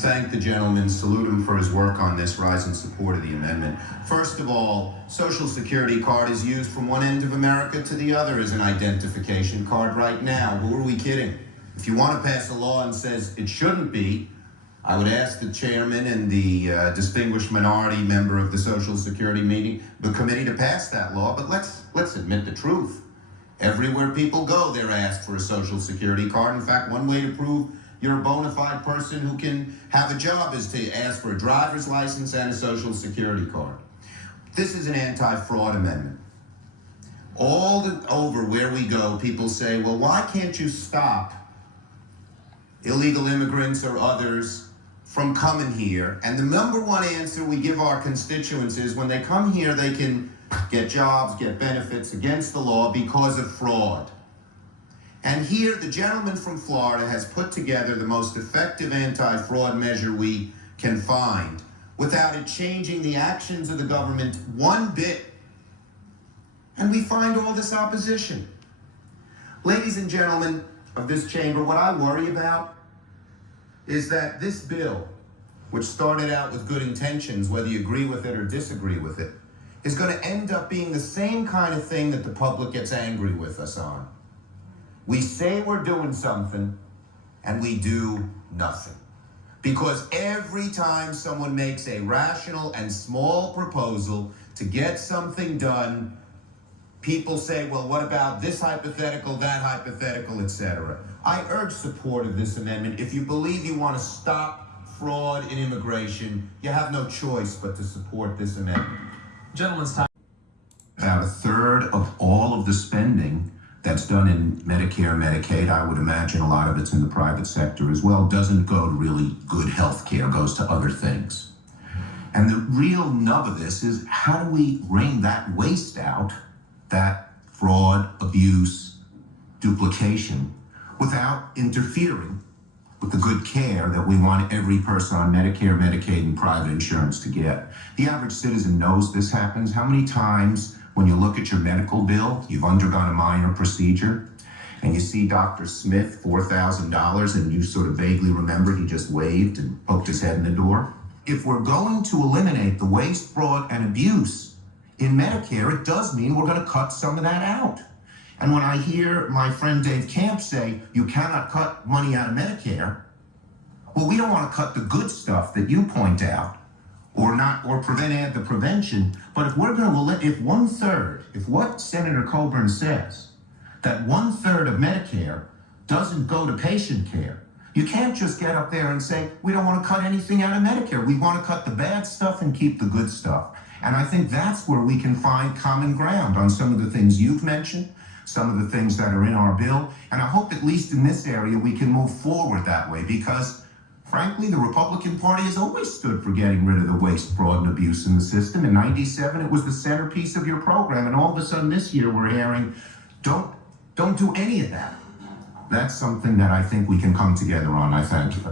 thank the gentleman, salute him for his work on this, rise in support of the amendment. First of all, Social Security card is used from one end of America to the other as an identification card right now. Who are we kidding? If you want to pass a law and says it shouldn't be, I would ask the chairman and the distinguished minority member of the Social Security the committee to pass that law, but let's admit the truth. Everywhere people go, they're asked for a Social Security card. In fact, one way to prove you're a bona fide person who can have a job is to ask for a driver's license and a Social Security card. This is an anti-fraud amendment. Over where we go, people say, well, why can't you stop illegal immigrants or others from coming here? And the number one answer we give our constituents is when they come here, they can get jobs, get benefits against the law because of fraud. And here, the gentleman from Florida has put together the most effective anti-fraud measure we can find without it changing the actions of the government one bit. And we find all this opposition. Ladies and gentlemen of this chamber, what I worry about is that this bill, which started out with good intentions, whether you agree with it or disagree with it, is going to end up being the same kind of thing that the public gets angry with us on. We say we're doing something, and we do nothing. Because every time someone makes a rational and small proposal to get something done, people say, well, what about this hypothetical, that hypothetical, etc. I urge support of this amendment. If you believe you want to stop fraud in immigration, you have no choice but to support this amendment. Gentleman's time. About a third of all of the spending that's done in Medicare, Medicaid, I would imagine a lot of it's in the private sector as well, doesn't go to really good health care, goes to other things. And the real nub of this is how do we wring that waste out, that fraud, abuse, duplication, without interfering with the good care that we want every person on Medicare, Medicaid, and private insurance to get. The average citizen knows this happens. How many times when you look at your medical bill, you've undergone a minor procedure, and you see Dr. Smith, $4,000, and you sort of vaguely remember he just waved and poked his head in the door? If we're going to eliminate the waste, fraud, and abuse in Medicare, it does mean we're going to cut some of that out. And when I hear my friend Dave Camp say, you cannot cut money out of Medicare, well, we don't want to cut the good stuff that you point out, or prevent the prevention. But if we're going to, if what Senator Coburn says, that 1/3 of Medicare doesn't go to patient care, you can't just get up there and say, we don't want to cut anything out of Medicare. We want to cut the bad stuff and keep the good stuff. And I think that's where we can find common ground on some of the things you've mentioned, some of the things that are in our bill. And I hope at least in this area we can move forward that way, because frankly, the Republican Party has always stood for getting rid of the waste, fraud, and abuse in the system. In '97, it was the centerpiece of your program. And all of a sudden this year we're hearing, don't do any of that. That's something that I think we can come together on. I thank you.